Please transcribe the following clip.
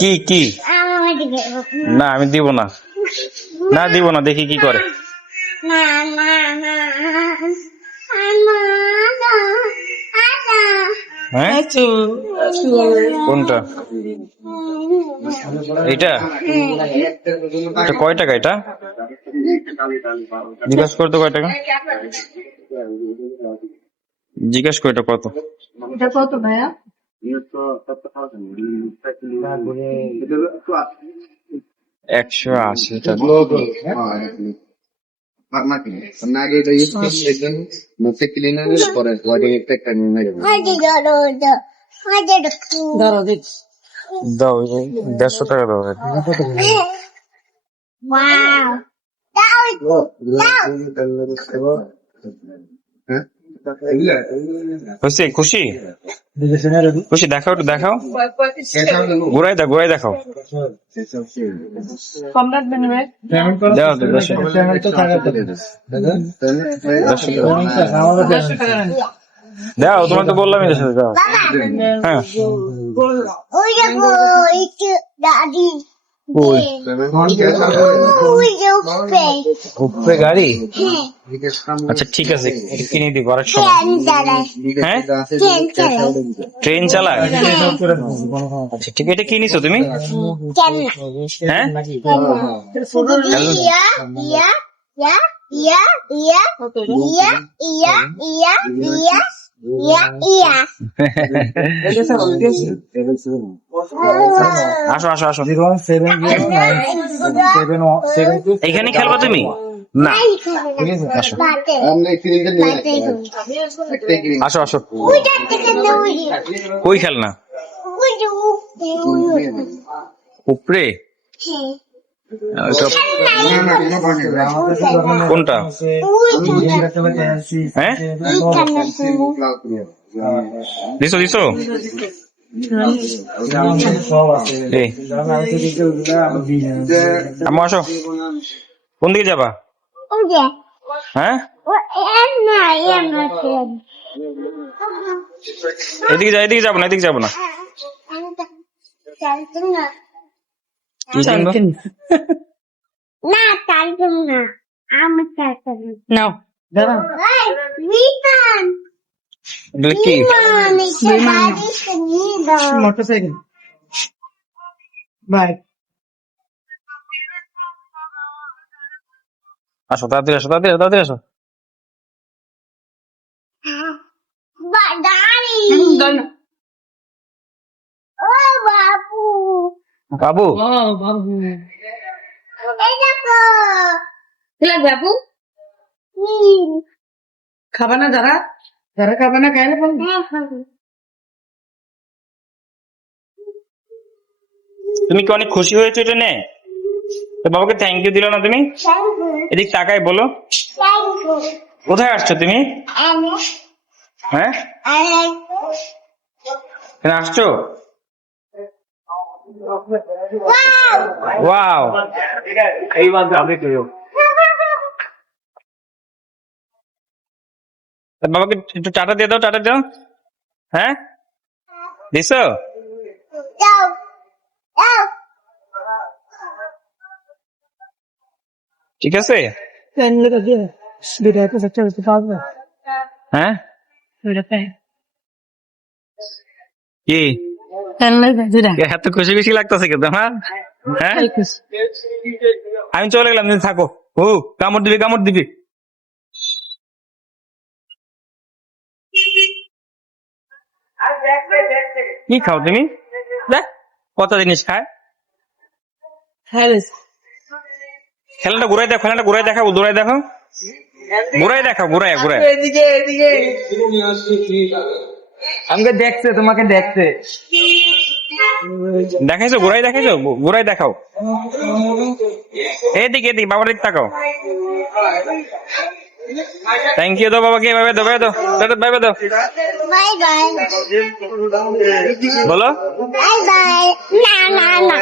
কি কি না আমি দিব না, না দিব না, দেখি কি করে। হ্যাঁ কোনটা? এটা এটা কয় টাকা? এটা জিজ্ঞাসা করতো কয় টাকা, জিজ্ঞাসা করে এটা কত? এটা কত ভাইয়া? 180 টাকা। ধরো দেখ। দাও 150 টাকা দাও। খুশি খুশি খুশি, দেখাও একটু দেখাও, ঘুরাই দাও ঘুরাই দেখাও। কম রাখবেন ভাই? দাও তো 10 দাও, তোমার তো বললাম দাও। হ্যাঁ উপরে গাড়ি, আচ্ছা ঠিক আছে কিনে দিব আরেক সময়। হ্যাঁ ট্রেন চালায়, আচ্ছা ঠিক, এটা কিনেছো তুমি? হ্যাঁ আসো আসো আসো, এখানে খেলবা তুমি? না আসো আসো আসো, কই খেলনা? উপরে কোনটা? হ্যাঁ দিছো দিছো, আম্মু আসো, কোন দিকে যাবা? হ্যাঁ এদিকে যা, এদিকে যাবো না, এদিকে যাবো না। কি কিনবো? নাও দাঁড়া। কি মোটরসাইকেল, বাইক। আসো তাড়াতাড়ি আসো, তাড়াতাড়ি তাড়াতাড়ি আসো। বাবু বাবু বাবু খাবা না? যারা যারা খাবা না খাই না পাবো। তুমি কি অনেক খুশি হয়েছো এটা নে? তো বাবাকে থ্যাংক ইউ দিল না তুমি? এদিক তাকাই বলো, কোথায় আসছো তুমি? হ্যাঁ এখানে আসছো? ওয়াও এই বাদ আপনি কেউ বাবাকে একটু টাটা দিয়ে দাও, টাটা দাও। হ্যাঁ দিছো? ঠিক আছে। হ্যাঁ কি এত খুশি খুশি লাগতেছে কিন্তু আমার? হ্যাঁ আমি চলে গেলাম, তুমি থাকো। ও কামড় দিবি কামড় দিবি। কি খাও তুমি? দেখ কত জিনিস খায়। খেলাটা ঘুরাই দেখো, খেলাটা ঘুরাই দেখাবো, ঘুরাই দেখো, ঘুরাই দেখাও, ঘুরাই ঘুরাই। এদিকে এদিকে আমাকে দেখছে, তোমাকে দেখছে। দেখাইছো ঘুরাই, দেখাইছো ঘুরাই দেখাও। এদিকে এদিকে বাবার দিক তাকাও। থ্যাংক ইউ দাও বাবাকে, ভাবে দাও, ভাবে দাও, ভাবে দাও, বাই বাই বলো বাই বাই। না না না